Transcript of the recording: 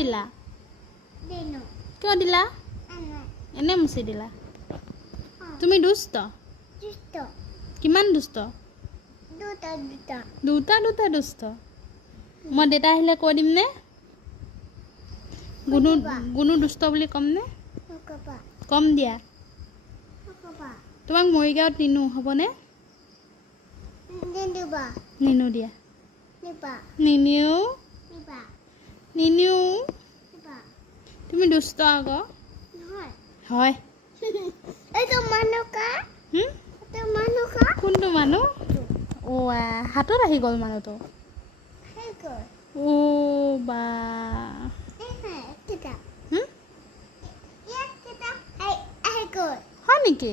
দিলা দিনো কিয় দিলা আনা এনে মুচি দিলা তুমি দুষ্ট দুষ্ট কিমান দুষ্ট দুটা দুটা দুটা দুষ্ট মই দেউতা আহিলে কৈ দিম নে গুণু গুণু দুষ্ট বুলি ক'ম নে নকবা কম দিয়া নকবা তোমাক মৰিগাঁৱত নিনো হ'বনে নিদিবা নিনো দিয়া নিবা নিনিও নিবা নিনিও নিবা তুমি দুষ্ট আকৌ নহয় হয় এইটো মানুহ কা হুম এইটো মানুহ কা কোনটো মানুহ অ' হাতত আহি গ'ল মানুহটো সেই গৈ অ' বা এই হয় কিতা হুম ইয়াত কিতা এই গৈ হয় নেকি